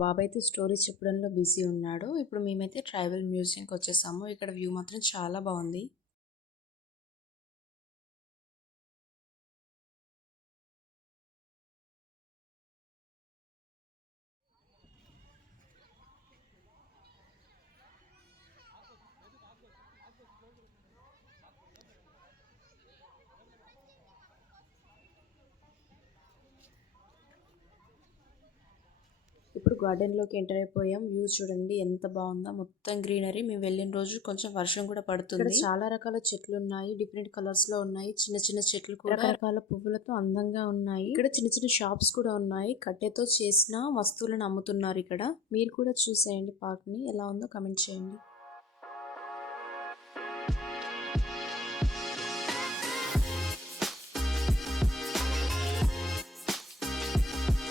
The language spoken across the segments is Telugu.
బాబాయ్ అయితే స్టోరీ చెప్పడంలో బిజీ ఉన్నాడు. ఇప్పుడు మేమైతే ట్రైబల్ మ్యూజియంకి వచ్చేసాము. ఇక్కడ వ్యూ మాత్రం చాలా బాగుంది. ఇప్పుడు గార్డెన్లోకి ఎంటర్ అయిపోయాం. వ్యూ చూడండి ఎంత బాగుందో, మొత్తం గ్రీనరీ. మేము వెళ్ళిన రోజు కొంచెం వర్షం కూడా పడుతుంది. ఇక్కడ చాలా రకాల చెట్లు ఉన్నాయి, డిఫరెంట్ కలర్స్ లో ఉన్నాయి. చిన్న చిన్న చెట్లు కూడా రకరకాల పువ్వులతో అందంగా ఉన్నాయి. ఇక్కడ చిన్న చిన్న షాప్స్ కూడా ఉన్నాయి. కట్టెతో చేసిన వస్తువులను అమ్ముతున్నారు ఇక్కడ. మీరు కూడా చూసేయండి పార్క్ ని, ఎలా ఉందో కమెంట్ చేయండి.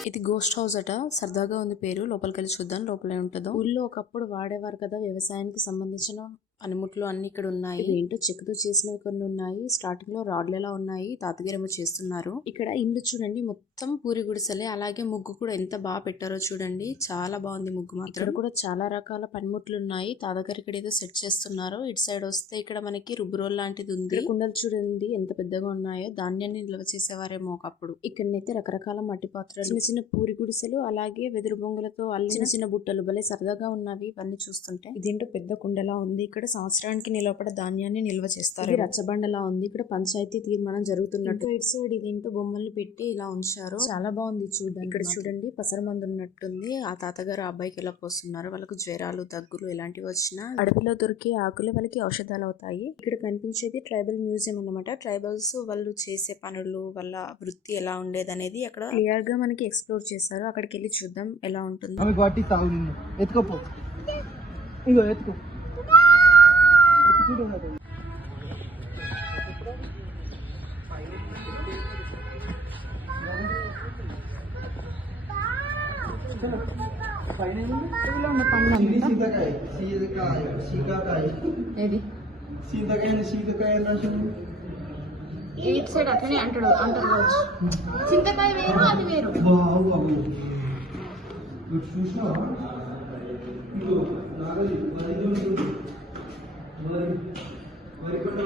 ఇది గోస్ట్ హౌస్ అట, సరదాగా ఉంది పేరు. లోపలికి వెళ్ళి చూద్దాం లోపల ఉంటుందో. ఊళ్ళో ఒకప్పుడు వాడేవారు కదా వ్యవసాయానికి సంబంధించిన పనిముట్లు అన్ని ఇక్కడ ఉన్నాయి. ఏంటో చెక్కతో చేసినవి కొన్ని ఉన్నాయి. స్టార్టింగ్ లో రాడ్లు ఎలా ఉన్నాయి, తాతగారేమో చేస్తున్నారు. ఇక్కడ ఇల్లు చూడండి మొత్తం పూరి గుడిసెలే. అలాగే ముగ్గు కూడా ఎంత బాగా పెట్టారో చూడండి, చాలా బాగుంది ముగ్గు మాత్రం. ఇక్కడ కూడా చాలా రకాల పనిముట్లు ఉన్నాయి. తాతగారు ఇక్కడ ఏదో సెట్ చేస్తున్నారు. ఇటు సైడ్ వస్తే ఇక్కడ మనకి రుబ్బురోల్ లాంటిది ఉంది. కుండలు చూడండి ఎంత పెద్దగా ఉన్నాయో, ధాన్యాన్ని నిల్వ చేసేవారేమో ఒకప్పుడు. ఇక్కడనైతే రకరకాల మట్టి పాత్రలు, చిన్న చిన్న పూరి గుడిసెలు, అలాగే వెదురు బొంగులతో చిన్న చిన్న బుట్టలు భలే సరదాగా ఉన్నవి ఇవన్నీ చూస్తుంటే. ఇదేంటో పెద్ద కుండలా ఉంది. ఇక్కడ సంవత్సరానికి నిలబడ ధాన్యాన్ని నిల్వ చేస్తారు. రచ్చబండలా ఉంది. ఇక్కడ పంచాయతీ తీర్మానం జరుగుతున్నట్టు. ఇటు సైడ్ ఇదేంటో బొమ్మల్ని పెట్టి ఇలా ఉంచారు. చాలా బాగుంది చూడండి. ఇక్కడ చూడండి పసర మందు ఉన్నట్టుంది. ఆ తాతగారు అబ్బాయికి ఎలా పోస్తున్నారు. వాళ్ళకు జ్వరాలు, దగ్గులు ఎలాంటివి వచ్చినా అడవిలో దొరికే ఆకులు వాళ్ళకి ఔషధాలు అవుతాయి. ఇక్కడ కనిపించేది ట్రైబల్ మ్యూజియం అన్నమాట. ట్రైబల్స్ వాళ్ళు చేసే పనులు, వాళ్ళ వృత్తి ఎలా ఉండేది అనేది అక్కడ క్లియర్ గా మనకి ఎక్స్ప్లోర్ చేశారు. అక్కడికి వెళ్ళి చూద్దాం ఎలా ఉంటుందో. ఎయిట్ సైడ్ అట్లనే అంటారు చింతకాయ వేరు అది వేరు.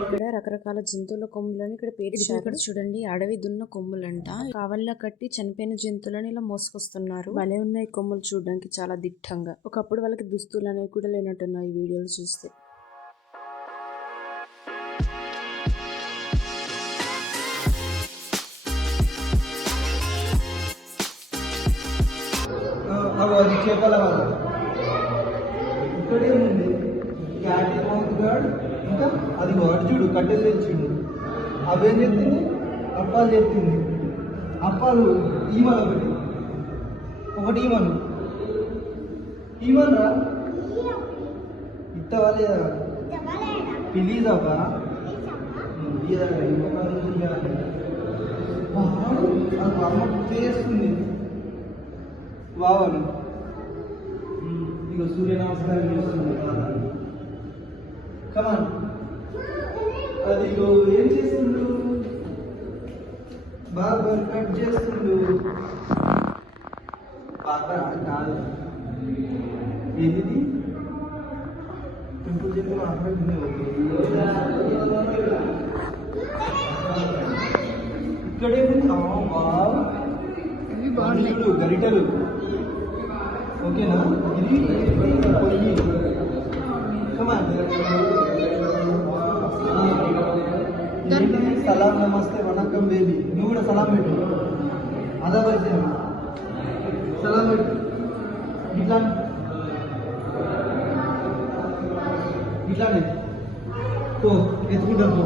ఇక్కడ రకరకాల జంతువుల కొమ్ములని ఇక్కడ పేర్చారు. ఇక్కడ చూడండి అడవి దున్న కొమ్ములంట. కావల్లా కట్టి చనిపోయిన జంతువులను ఇలా మోసుకొస్తున్నారు. భలే ఉన్నాయి కొమ్ములు చూడడానికి చాలా దిట్టంగా. ఒకప్పుడు వాళ్ళకి దుస్తులు అనేవి కూడా లేనట్టున్నాయి ఈ వీడియోలు చూస్తే. ఇంకా అది వాడు చూడు కట్టెలు తెచ్చిండు. అవేం చెప్తుంది, అప్పాలు చెప్తుంది. అప్పాలు ఈమన్ ఒకటి ఈమన్ రా ఇత్తవా లేదా ప్లీజ్ అబ్బా. అమ్మ చేస్తుంది బావాలు. ఇక సూర్య నమస్కారం చేస్తుంది. కమాన్ అది ఏం చేస్తుండు, బార్బర్ కట్ చేస్తుండు. బార్బర్ కాదు ఏంటిది, పింపుల్ చెప్పి మాట్లాడుతుంది. ఇక్కడేమో బాగుండు గరిటలు. ఓకేనా, ఇది పొయ్యి. సలాం నమస్తే వణకం బేబీ. నువ్వు కూడా సలాం పెట్టు. అదా పరిచయం సలాం పెట్టు. ఇట్లానే పో ఎత్తుకుంటా పో.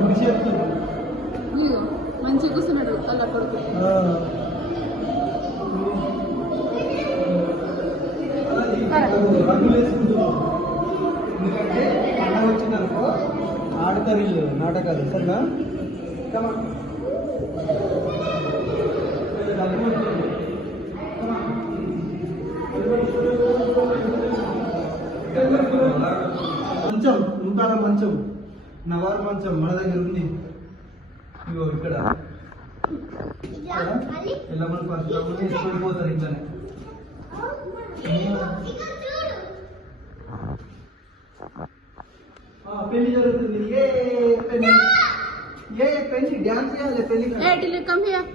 గుడి చేస్తుంది మంచిగా కూర్చున్నాడు వాళ్ళ కొడుకు. రంగులు వేసుకుంటున్నాం. ఎందుకంటే పండగ వచ్చిందనుకో ఆడతారు వీళ్ళు నాటకాలు. సరేనా, మంచం నూకాల మంచం నవారు మంచం మన దగ్గర ఉంది. ఇగో ఇక్కడ ఎల్లమ్మని పరశురాముని తీసుకొని ఇంట్లోనే. పెళ్లి జరుగుతుంది. ఏ పెళ్లి డ్యాన్స్ చేయాలి పెళ్లి. ఏ టిల్లు కమ్ హియర్.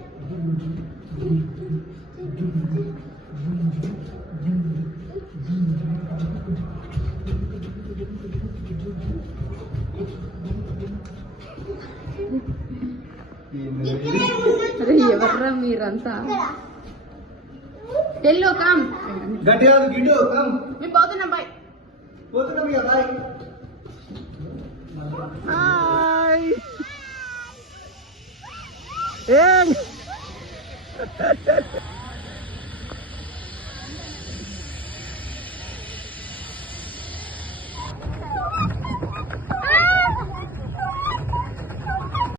అరే ఎవర్రా మీరంతా? టిల్లు కమ్. గట్టిగా గిడ్డు కమ్. మేము పోతున్నాం బాయ్. పోతున్నాం ఇక బాయ్. హాయ్.